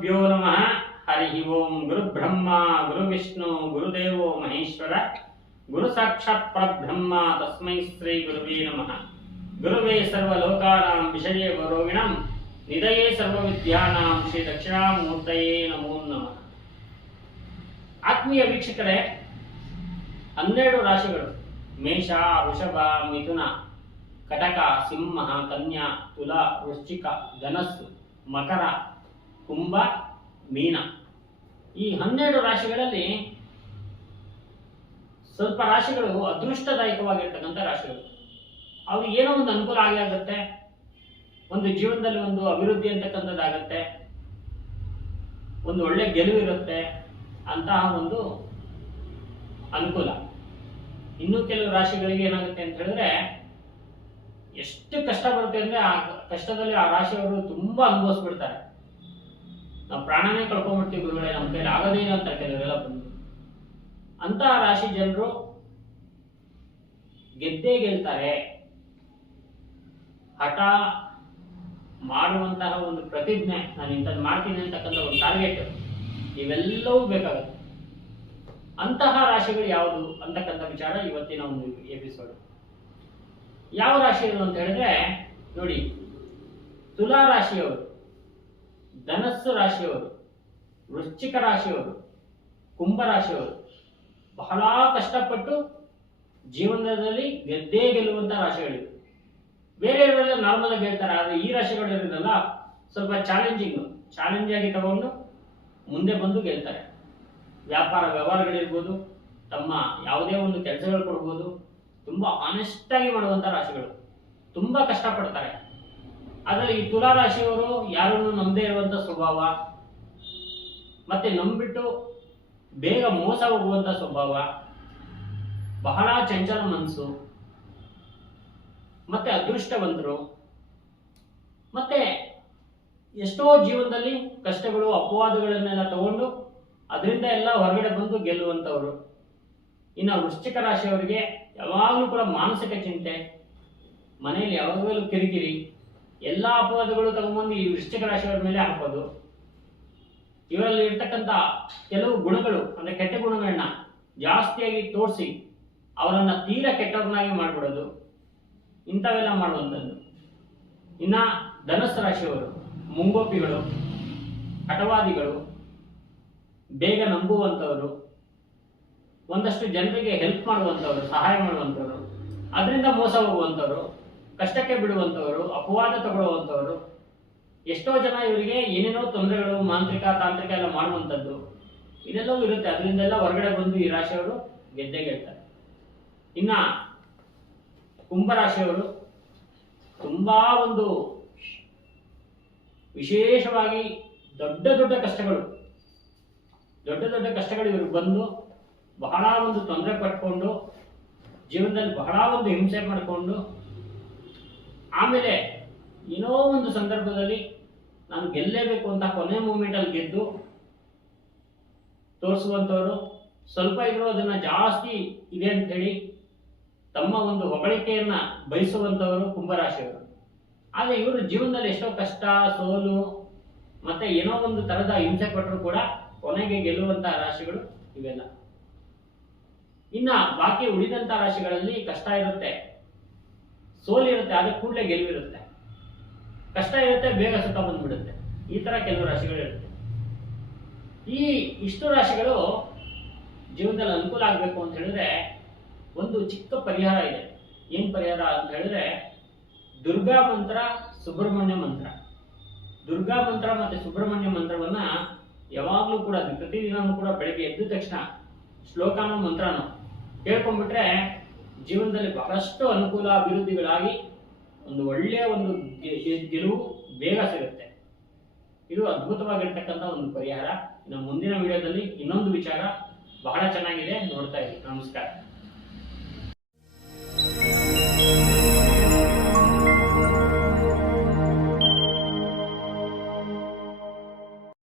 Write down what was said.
ಹರಿ ಓಂ ಗುರು ಬ್ರಹ್ಮ ಗುರು ವಿಷ್ಣು ಗುರುದೇವೋ ಮಹೇಶ್ವರ. ಗುರು ಸಾಕ್ಷಾತ್ ಪರಬ್ರಹ್ಮ, ತಸ್ಮೈ ಶ್ರೀ ಗುರುವೇ ನಮಃ. ಗುರುವೇ ಸರ್ವಲೋಕಾನಾಂ ವಿಷಯೇ ಗೌರವಿಣಂ ನಿಧಯೇ ಸರ್ವವಿದ್ಯಾನಾಂ ಶ್ರೀ ದಕ್ಷಿಣಾಮೂರ್ತಯೇ ನಮೋ ನಮಃ. ಆತ್ಮೀಯ ವೀಕ್ಷಕರೇ, ಹನ್ನೆರಡು ರಾಶಿಗಳು, ಮೇಷ, ವೃಷಭ, ಮಿಥುನ, ಕಟಕ, ಸಿಂಹ, ಕನ್ಯಾ, ತುಲ, ವೃಶ್ಚಿಕ, ಧನಸ್ಸು, ಮಕರ ಕುಂಭ ಮೀನ. ಈ ಹನ್ನೆರಡು ರಾಶಿಗಳಲ್ಲಿ ಸ್ವಲ್ಪ ರಾಶಿಗಳು ಅದೃಷ್ಟದಾಯಕವಾಗಿರ್ತಕ್ಕಂಥ ರಾಶಿಗಳು. ಅವ್ರಿಗೆ ಏನೋ ಒಂದು ಅನುಕೂಲ ಆಗೇ ಆಗುತ್ತೆ. ಒಂದು ಜೀವನದಲ್ಲಿ ಒಂದು ಅಭಿವೃದ್ಧಿ ಅಂತಕ್ಕಂಥದ್ದಾಗತ್ತೆ. ಒಂದು ಒಳ್ಳೆ ಗೆಲುವು ಇರುತ್ತೆ ಅಂತಹ ಒಂದು ಅನುಕೂಲ. ಇನ್ನು ಕೆಲವು ರಾಶಿಗಳಿಗೆ ಏನಾಗುತ್ತೆ ಅಂತ ಹೇಳಿದ್ರೆ, ಎಷ್ಟು ಕಷ್ಟ ಬರುತ್ತೆ ಅಂದ್ರೆ ಆ ಕಷ್ಟದಲ್ಲಿ ಆ ರಾಶಿಯವರು ತುಂಬಾ ಅನುಭವಿಸ್ಬಿಡ್ತಾರೆ. ನಾವು ಪ್ರಾಣನೇ ಕಳ್ಕೊಂಡ್ಬಿಡ್ತೀವಿ ಗುರುಗಳೇ, ನಮ್ಮ ಕೈಲಿ ಆಗೋದೇ ಅಂತ ಕೆಲವರೆಲ್ಲ ಬಂದು ಅಂತಹ ರಾಶಿ ಜನರು ಗೆದ್ದೇ ಗೆಲ್ತಾರೆ. ಹಠ ಮಾಡುವಂತಹ ಒಂದು ಪ್ರತಿಜ್ಞೆ ನಾನು ಇಂಥದ್ದು ಮಾಡ್ತೀನಿ ಅಂತಕ್ಕಂಥ ಒಂದು ಟಾರ್ಗೆಟ್ ಇವೆಲ್ಲವೂ ಬೇಕಾಗುತ್ತೆ. ಅಂತಹ ರಾಶಿಗಳು ಯಾವುದು ಅಂತಕ್ಕಂಥ ವಿಚಾರ ಇವತ್ತಿನ ಒಂದು ಎಪಿಸೋಡ್ ಯಾವ ರಾಶಿಗಳು ಅಂತ ಹೇಳಿದ್ರೆ, ನೋಡಿ, ತುಲಾ ರಾಶಿಯವರು. ಧನಸ್ಸು ರಾಶಿಯವರು, ವೃಶ್ಚಿಕ ರಾಶಿಯವರು ಕುಂಭರಾಶಿಯವರು ಬಹಳ ಕಷ್ಟಪಟ್ಟು ಜೀವನದಲ್ಲಿ ಗೆದ್ದೇ ಗೆಲ್ಲುವಂತ ರಾಶಿಗಳಿವೆ. ಬೇರೆ ನಾರ್ಮಲ್ ಆಗಿ ಹೇಳ್ತಾರೆ, ಆದರೆ ಈ ರಾಶಿಗಳು ಇರೋದಲ್ಲ ಸ್ವಲ್ಪ ಚಾಲೆಂಜಿಂಗ್ ಚಾಲೆಂಜ್ ಆಗಿ ತಗೊಂಡು ಮುಂದೆ ಬಂದು ಗೆಲ್ತಾರೆ. ವ್ಯಾಪಾರ ವ್ಯವಹಾರಗಳಿರ್ಬೋದು, ತಮ್ಮ ಯಾವುದೇ ಒಂದು ಕೆಲಸಗಳು ಕೊಡ್ಬೋದು, ತುಂಬಾ ಆನೆಸ್ಟ್ ಆಗಿ ಮಾಡುವಂತ ರಾಶಿಗಳು. ತುಂಬಾ ಕಷ್ಟಪಡ್ತಾರೆ. ಆದರೆ ಈ ತುಲಾ ರಾಶಿಯವರು ಯಾರನ್ನು ನಂಬದೇ ಇರುವಂತ ಸ್ವಭಾವ, ಮತ್ತೆ ನಂಬಿಟ್ಟು ಬೇಗ ಮೋಸ ಹೋಗುವಂತ ಸ್ವಭಾವ, ಬಹಳ ಚಂಚಲ ಮನಸ್ಸು, ಮತ್ತೆ ಅದೃಷ್ಟವಂತರು, ಮತ್ತೆ ಎಷ್ಟೋ ಜೀವನದಲ್ಲಿ ಕಷ್ಟಗಳು, ಅಪವಾದಗಳನ್ನೆಲ್ಲ ತಗೊಂಡು ಅದರಿಂದ ಎಲ್ಲ ಹೊರಗಡೆ ಬಂದು ಗೆಲ್ಲುವಂಥವ್ರು ಇನ್ನು ವೃಶ್ಚಿಕ ರಾಶಿಯವರಿಗೆ ಯಾವಾಗಲೂ ಕೂಡ ಮಾನಸಿಕ ಚಿಂತೆ, ಮನೆಯಲ್ಲಿ ಯಾವಾಗಲೂ ಕಿರಿಕಿರಿ ಎಲ್ಲ ಅಪವಾದಗಳು ತಗೊಂಬಂದು ಈ ವೃಶ್ಚಿಕ ರಾಶಿಯವರ ಮೇಲೆ ಹಾಕೋದು. ಇವರಲ್ಲಿ ಇರ್ತಕ್ಕಂಥ ಕೆಲವು ಗುಣಗಳು, ಅಂದ್ರೆ ಕೆಟ್ಟ ಗುಣಗಳನ್ನ ಜಾಸ್ತಿಯಾಗಿ ತೋರಿಸಿ ಅವರನ್ನ ತೀರಾ ಕೆಟ್ಟವ್ರನ್ನಾಗಿ ಮಾಡ್ಬಿಡೋದು. ಇಂಥವೆಲ್ಲ ಮಾಡುವಂಥದ್ದು. ಇನ್ನ ಧನಸ್ಸು ರಾಶಿಯವರು, ಮುಂಗೋಪಿಗಳು ಕಟವಾದಿಗಳು ಬೇಗ ನಂಬುವಂಥವರು, ಒಂದಷ್ಟು ಜನರಿಗೆ ಹೆಲ್ಪ್ ಮಾಡುವಂಥವ್ರು, ಸಹಾಯ ಮಾಡುವಂಥವ್ರು, ಅದರಿಂದ ಮೋಸ ಹೋಗುವಂಥವ್ರು. ಕಷ್ಟಕ್ಕೆ ಬಿಡುವಂಥವರು ಅಪವಾದ ತಗೊಳ್ಳುವಂಥವರು ಎಷ್ಟೋ ಜನ ಇವರಿಗೆ ಏನೇನೋ ತೊಂದರೆಗಳು, ಮಾಂತ್ರಿಕ, ತಾಂತ್ರಿಕ ಎಲ್ಲ ಮಾಡುವಂಥದ್ದು ಇದೆಲ್ಲವೂ ಇರುತ್ತೆ. ಅದರಿಂದೆಲ್ಲ ಹೊರಗಡೆ ಬಂದು ಈ ರಾಶಿಯವರು ಗೆದ್ದೇ ಗೆಲ್ತಾರೆ. ಇನ್ನ ಕುಂಭರಾಶಿಯವರು ತುಂಬಾ ಒಂದು ವಿಶೇಷವಾಗಿ ದೊಡ್ಡ ದೊಡ್ಡ ಕಷ್ಟಗಳು, ದೊಡ್ಡ ದೊಡ್ಡ ಕಷ್ಟಗಳು ಇವರು ಬಂದು ಬಹಳ ಒಂದು ತೊಂದರೆ ಪಟ್ಕೊಂಡು, ಜೀವನದಲ್ಲಿ ಬಹಳ ಒಂದು ಹಿಂಸೆ ಮಾಡಿಕೊಂಡು ಆಮೇಲೆ ಏನೋ ಒಂದು ಸಂದರ್ಭದಲ್ಲಿ ನಾನು ಗೆಲ್ಲೇಬೇಕು ಅಂತ ಕೊನೆ ಮೂಮೆಂಟಲ್ಲಿ ಗೆದ್ದು ತೋರಿಸುವಂಥವ್ರು ಸ್ವಲ್ಪ ಇದ್ರು ಅದನ್ನ ಜಾಸ್ತಿ ಇದೆ ಅಂತ ಹೇಳಿ ತಮ್ಮ ಒಂದು ಹೊಗಳಿಕೆಯನ್ನ ಬಯಸುವಂಥವರು ಕುಂಭರಾಶಿಯವರು. ಆದರೆ ಇವರು ಜೀವನದಲ್ಲಿ ಎಷ್ಟೋ ಕಷ್ಟ, ಸೋಲು ಮತ್ತೆ ಏನೋ ಒಂದು ತರದ ಹಿಂಸೆ ಪಟ್ಟರು ಕೂಡ ಕೊನೆಗೆ ಗೆಲ್ಲುವಂತಹ ರಾಶಿಗಳು ಇವೆಲ್ಲ. ಇನ್ನ ಬಾಕಿ ಉಳಿದಂತ ರಾಶಿಗಳಲ್ಲಿ ಕಷ್ಟ ಇರುತ್ತೆ. ಸೋಲಿರುತ್ತೆ ಆದ್ರೆ ಕೂಡಲೇ ಗೆಲುವಿರುತ್ತೆ. ಕಷ್ಟ ಇರುತ್ತೆ, ಬೇಗ ಸುಖ ಬಂದ್ಬಿಡುತ್ತೆ. ಈ ತರ ಕೆಲವು ರಾಶಿಗಳು ಇರುತ್ತೆ. ಈ ಇಷ್ಟು ರಾಶಿಗಳು ಜೀವನದಲ್ಲಿ ಅನುಕೂಲ ಆಗಬೇಕು ಅಂತ ಹೇಳಿದ್ರೆ ಒಂದು ಚಿಕ್ಕ ಪರಿಹಾರ ಇದೆ. ಏನ್ ಪರಿಹಾರ ಅಂತ ಹೇಳಿದ್ರೆ ದುರ್ಗಾ ಮಂತ್ರ, ಸುಬ್ರಹ್ಮಣ್ಯ ಮಂತ್ರ. ದುರ್ಗಾ ಮಂತ್ರ ಮತ್ತೆ ಸುಬ್ರಹ್ಮಣ್ಯ ಮಂತ್ರವನ್ನ ಯಾವಾಗಲೂ ಕೂಡ ಪ್ರತಿದಿನವೂ ಕೂಡ ಬೆಳಗ್ಗೆ ಎದ್ದ ತಕ್ಷಣ ಶ್ಲೋಕಾನು ಮಂತ್ರನೋ ಕೇಳ್ಕೊಂಡ್ಬಿಟ್ರೆ ಜೀವನದಲ್ಲಿ ಬಹಳಷ್ಟು ಅನುಕೂಲ ಅಭಿವೃದ್ಧಿಗಳಾಗಿ ಒಂದು ಒಳ್ಳೆಯ ಒಂದು ಗೆಲುವು ಬೇಗ ಸಿಗುತ್ತೆ. ಇದು ಅದ್ಭುತವಾಗಿರ್ತಕ್ಕಂಥ ಒಂದು ಪರಿಹಾರ. ಇನ್ನು ಮುಂದಿನ ವಿಡಿಯೋದಲ್ಲಿ ಇನ್ನೊಂದು ವಿಚಾರ ಬಹಳ ಚೆನ್ನಾಗಿದೆ ನೋಡ್ತಾ ಇದ್ದೀವಿ ನಮಸ್ಕಾರ.